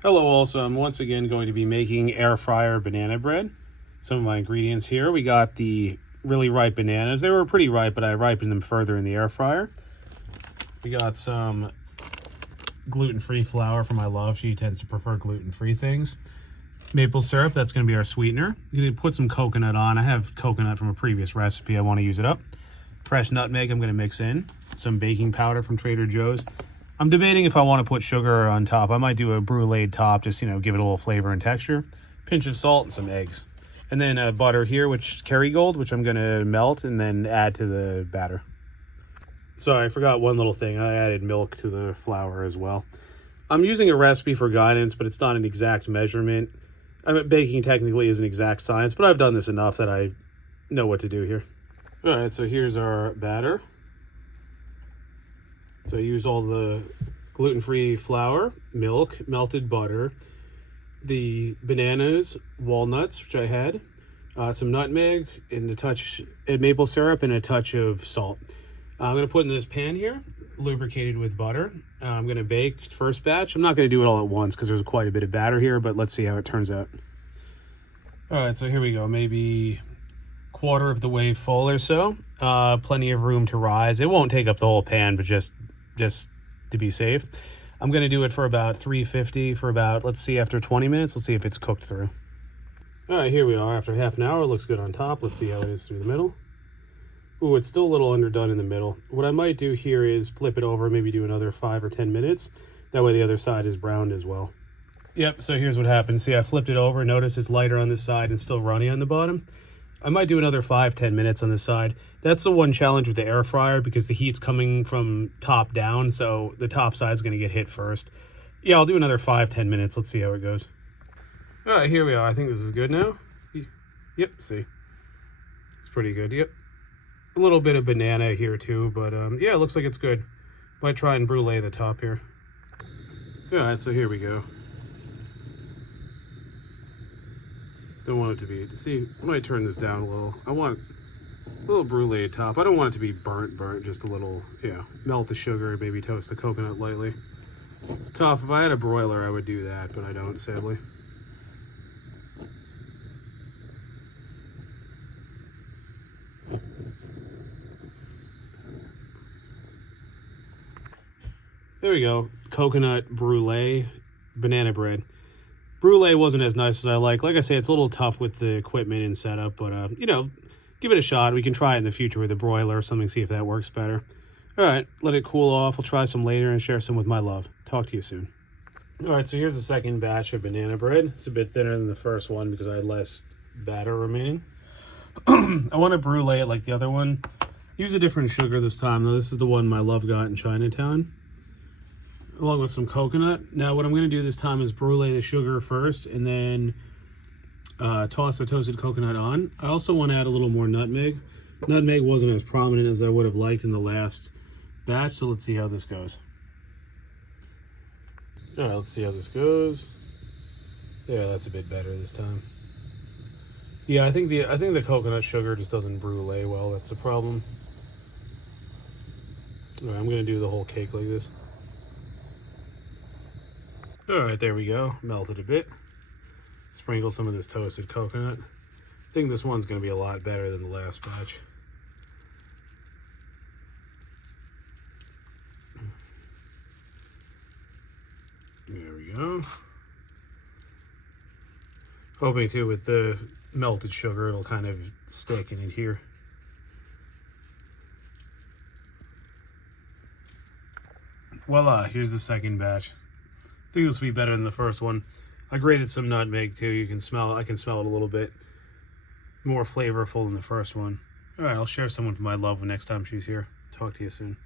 Hello, also, I'm once again going to be making air fryer banana bread. Some of my ingredients here. We got the really ripe bananas. They were pretty ripe, but I ripened them further in the air fryer. We got some gluten-free flour for my love. She tends to prefer gluten-free things. Maple syrup, that's going to be our sweetener. You can put some coconut on. I have coconut from a previous recipe. I want to use it up. Fresh nutmeg I'm going to mix in. Some baking powder from Trader Joe's. I'm debating if I want to put sugar on top. I might do a brulee top, just, give it a little flavor and texture. Pinch of salt and some eggs. And then butter here, which is Kerrygold, which I'm going to melt and then add to the batter. Sorry, I forgot one little thing. I added milk to the flour as well. I'm using a recipe for guidance, but it's not an exact measurement. I mean, baking technically is an exact science, but I've done this enough that I know what to do here. All right, so here's our batter. So I use all the gluten-free flour, milk, melted butter, the bananas, walnuts, which I had, some nutmeg, and maple syrup, and a touch of salt. I'm going to put in this pan here, lubricated with butter. I'm going to bake first batch. I'm not going to do it all at once because there's quite a bit of batter here, but let's see how it turns out. All right, so here we go. Maybe quarter of the way full or so. Plenty of room to rise. It won't take up the whole pan, but just to be safe. I'm going to do it for about 350 for about, let's see, after 20 minutes. Let's see if it's cooked through. All right, here we are. After half an hour, it looks good on top. Let's see how it is through the middle. Ooh, it's still a little underdone in the middle. What I might do here is flip it over, maybe do another 5 or 10 minutes. That way the other side is browned as well. Yep, so here's what happened. See, I flipped it over. Notice it's lighter on this side and still runny on the bottom. I might do another 5-10 minutes on this side. That's the one challenge with the air fryer because the heat's coming from top down, so the top side's going to get hit first. Yeah, I'll do another 5-10 minutes. Let's see how it goes. All right, here we are. I think this is good now. Yep, see. It's pretty good, yep. A little bit of banana here too, but yeah, it looks like it's good. Might try and brulee the top here. All right, so here we go. Don't want it to be, see, I might turn this down a little. I want a little brulee top. I don't want it to be burnt, just a little, melt the sugar, maybe toast the coconut lightly. It's tough. If I had a broiler, I would do that, but I don't, sadly. There we go. Coconut brulee banana bread. Brulee wasn't as nice as I like. Like I say, it's a little tough with the equipment and setup, but, give it a shot. We can try it in the future with a broiler or something, see if that works better. All right, let it cool off. We'll try some later and share some with my love. Talk to you soon. All right, so here's the second batch of banana bread. It's a bit thinner than the first one because I had less batter remaining. I want to brulee it like the other one. Use a different sugar this time, though. This is the one my love got in Chinatown, along with some coconut. Now what I'm going to do this time is brulee the sugar first and then toss the toasted coconut on. I also want to add a little more nutmeg. Nutmeg wasn't as prominent as I would have liked in the last batch, so let's see how this goes. All right, let's see how this goes. Yeah, that's a bit better this time. Yeah, I think the coconut sugar just doesn't brulee well. That's the problem. All right, I'm going to do the whole cake like this. All right, there we go. Melted a bit. Sprinkle some of this toasted coconut. I think this one's going to be a lot better than the last batch. There we go. Hoping too with the melted sugar it'll kind of stick in it here. Voila, here's the second batch. I think this will be better than the first one. I grated some nutmeg too. I can smell it a little bit more flavorful than the first one. All right, I'll share some with my love next time she's here. Talk to you soon.